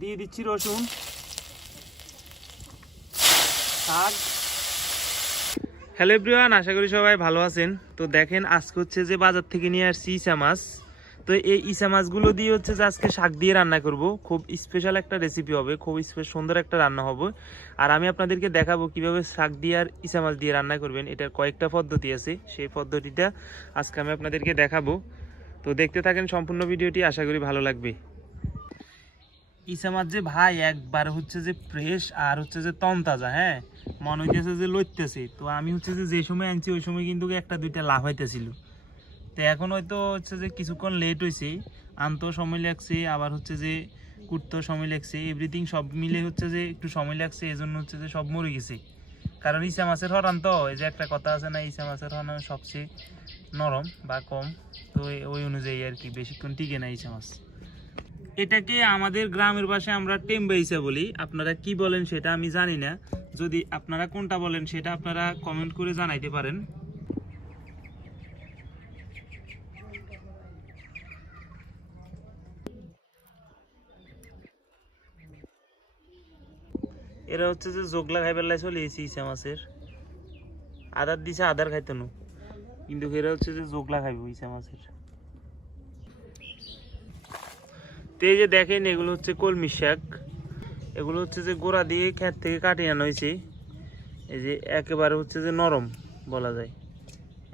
দিয়ে দিচ্ছি রসুন, শাক। হ্যালো এভরিওয়ান, আশা করি সবাই ভালো আছেন। তো দেখেন আজকে হচ্ছে যে বাজার থেকে নিয়ে আসছি ইসা মাছ। তো এই ইসা মাছগুলো দিয়ে হচ্ছে যে আজকে শাক দিয়ে রান্না করব। খুব স্পেশাল একটা রেসিপি হবে, খুব সুন্দর একটা রান্না হবে। আর আমি আপনাদেরকে দেখাবো কিভাবে শাক দিয়ে আর ইসা মাছ দিয়ে রান্না করবেন। এটার কয়েকটা পদ্ধতি আছে, সেই পদ্ধতিটা আজকে আমি আপনাদেরকে দেখাবো। তো দেখতে থাকেন সম্পূর্ণ ভিডিওটি, আশা করি ভালো লাগবে। ইসা মাছ যে ভাই একবার হচ্ছে যে ফ্রেশ আর হচ্ছে যে তনতাজা, হ্যাঁ মনে হইতেছে যে লইতেছে। তো আমি হচ্ছে যে সময় আনছি ওই সময় কিন্তু একটা দুইটা লাভ হইতেছিল। তো এখন হয়তো হচ্ছে যে কিছুক্ষণ লেট হয়েছে, আনতেও সময় লাগছে, আবার হচ্ছে যে কুটতেও সময় লাগছে, এভরিথিং সব মিলে হচ্ছে যে একটু সময় লাগছে। এই জন্য হচ্ছে যে সব মরে গেছে। কারণ ইসা মাছের হরান তো, এই যে একটা কথা আছে না, ইসা মাছের হরান সবচেয়ে নরম বা কম। তো ওই অনুযায়ী আর কি বেশিক্ষণ টিকে না ইসা মাছ। এটাকে আমাদের গ্রামের ভাষায় আমরা টেম্বা ইসা বলি। আপনারা কি বলেন সেটা আমি জানি না। যদি আপনারা কোনটা বলেন সেটা আপনারা কমেন্ট করে জানাইতে পারেন। এরা হচ্ছে যে জোগলা খাইবার লাই চলে এসেছি ইসা মাছের। আদার দিছে, আদার খাইতো না, কিন্তু এরা হচ্ছে যে জোগলা খাইব ইসা মাছের। তো এই যে দেখেন এগুলো হচ্ছে কলমি শাক। এগুলো হচ্ছে যে গোড়া দিয়ে ক্ষেত থেকে কাটিয়ে আনা হয়েছে। এই যে একেবারে হচ্ছে যে নরম বলা যায়,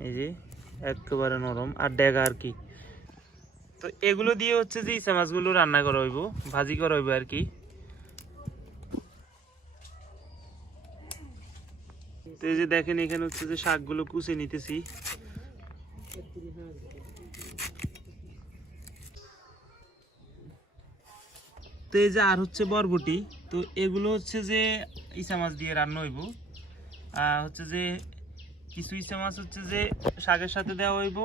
এই যে একেবারে নরম আর ডেগা আর কি। তো এগুলো দিয়ে হচ্ছে যে ইসা মাছগুলো রান্না করা হইব, ভাজি করা হইব আর কি। তো এই যে দেখেন এখানে হচ্ছে যে শাকগুলো কুচে নিতেছি। তো এই যে আর হচ্ছে বরবটি। তো এগুলো হচ্ছে যে ইসা মাছ দিয়ে রান্না হইব। হচ্ছে যে কিছু ইসা মাছ হচ্ছে যে শাকের সাথে দেওয়া হইব,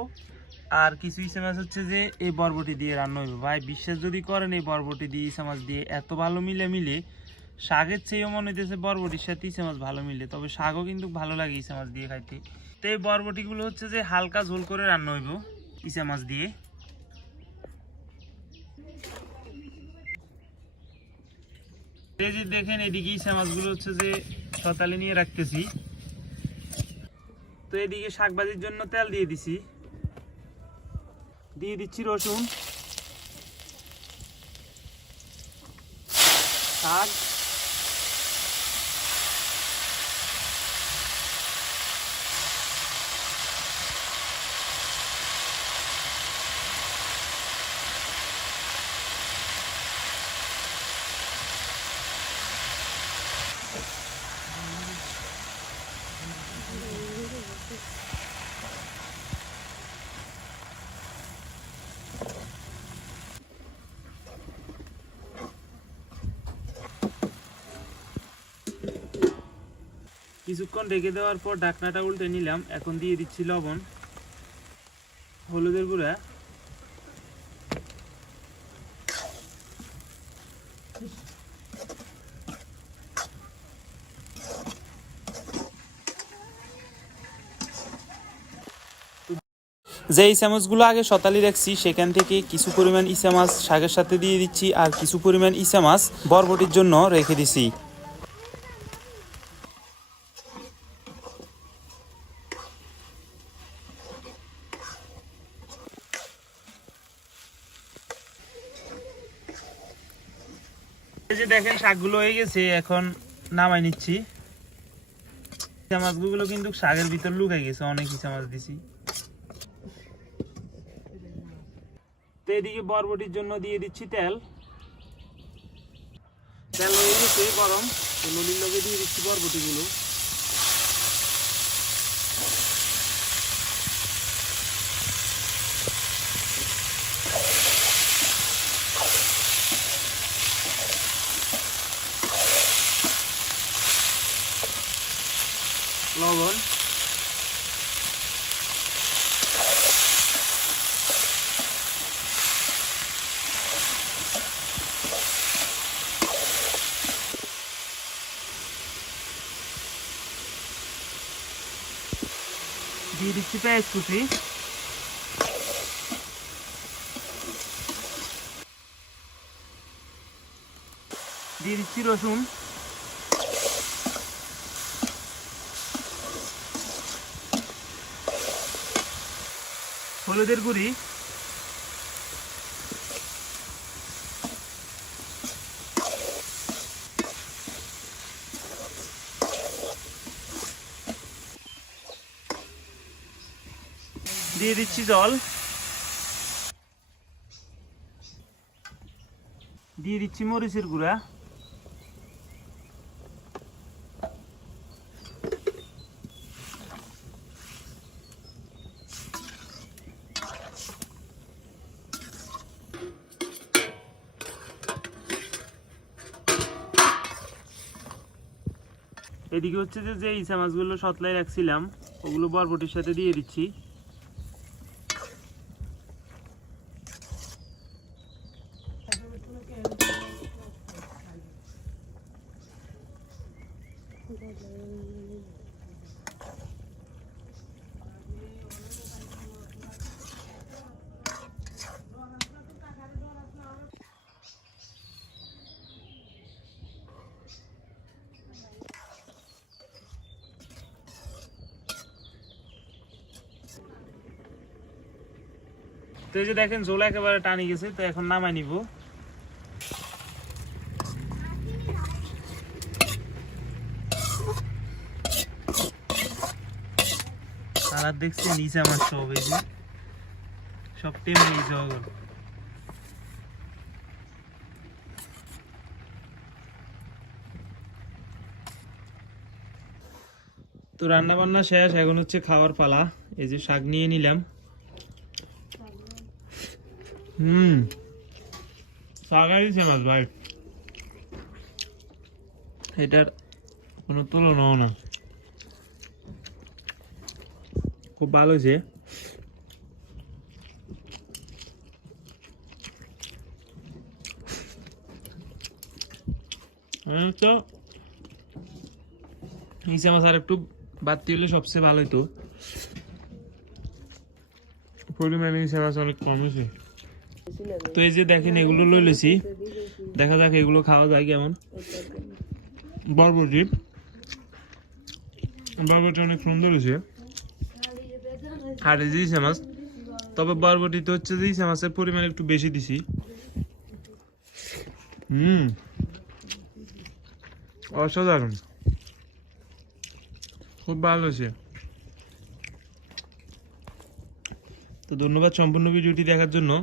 আর কিছু ইসা মাছ হচ্ছে যে এই বরবটি দিয়ে রান্না হইব। ভাই বিশ্বাস যদি করেন, এই বরবটি দিয়ে ইসা মাছ দিয়ে এত ভালো মিলে শাকের চেয়েও মনে হইতেছে বরবটির সাথে ইসা মাছ ভালো মিলে। তবে শাকও কিন্তু ভালো লাগে ইসা মাছ দিয়ে খাইতে। তো এই বরবটিগুলো হচ্ছে যে হালকা ঝোল করে রান্না হইব ইসা মাছ দিয়ে। এই যে দেখেন এদিকে ইসা মাছগুলো হচ্ছে যে সতালে নিয়ে রাখতেছি। তো এদিকে শাক ভাজির জন্য তেল দিয়ে দিছি, দিয়ে দিচ্ছি রসুন, শাক, কিছুক্ষণ ঢেকে দেওয়ার পর ঢাকনাটা উল্টে নিলাম। এখন দিয়ে দিচ্ছি লবণ, হলুদের গুঁড়া, যে ইসা মাছগুলো আগে সতালি রাখছি সেখান থেকে কিছু পরিমাণ ইসা মাছ শাকের সাথে দিয়ে দিচ্ছি, আর কিছু পরিমাণ ইসা মাছ বরবটির জন্য রেখে দিছি। এই যে দেখেন শাকগুলো হয়ে গেছে, এখন নামাই নিচ্ছি। ইসা মাছগুলো কিন্তু শাকের ভিতর লুকাই গেছে, অনেক ইসা মাছ দিছি। তো এদিকে বরবটির জন্য দিয়ে দিচ্ছি তেল। তেল হয়ে গেছে গরম, তো নলির লগে দিয়ে দিচ্ছি বরবটিগুলো। লবণ, দিয়ে দিচ্ছি পেঁয়াজ কুচি, দিয়ে দিচ্ছি রসুন, হলুদের গুঁড়ি, দিয়ে দিচ্ছি জল, দিয়ে দিচ্ছি মরিচের গুঁড়া, এদিকে হচ্ছে যে ইসা মাছগুলো সতলাই রাখছিলাম ওগুলো বরবটির সাথে দিয়ে দিচ্ছি। তো এই যে দেখেন ঝোল একেবারে টানি গেছে, তো এখন নামাই নিব। আর দেখছেন ইসা মাছ সব এই যে সব টেমে গেছে ওগুলো। তো রান্না বান্না শেষ, এখন হচ্ছে খাওয়ার পালা। এই যে শাক নিয়ে নিলাম। শাকারিছে মাছ ভাই, এটার কোনো তুলনাও না, খুব ভালো হয়েছে। তো ইসা মাছ আর একটু বাড়তি হলে সবচেয়ে ভালো হতো, পরিমাণে ইসা মাছ অনেক কম হয়েছে। তো এই যে দেখেন এগুলো লইলেছি, দেখা যাক এগুলো খাওয়া যায় কেমন। বরবটি অনেক সুন্দর হয়েছে, আর এই যে ইসা মাছ, তবে বরবটিতে হচ্ছে যে ইসা মাছের পরিমাণ একটু বেশি দিছি। অসাধারণ, খুব ভালো হয়েছে। তো ধন্যবাদ সম্পূর্ণ ভিডিওটি দেখার জন্য,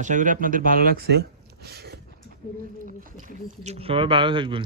আশা করি আপনাদের ভালো লাগছে। সবাই ভালো থাকবেন।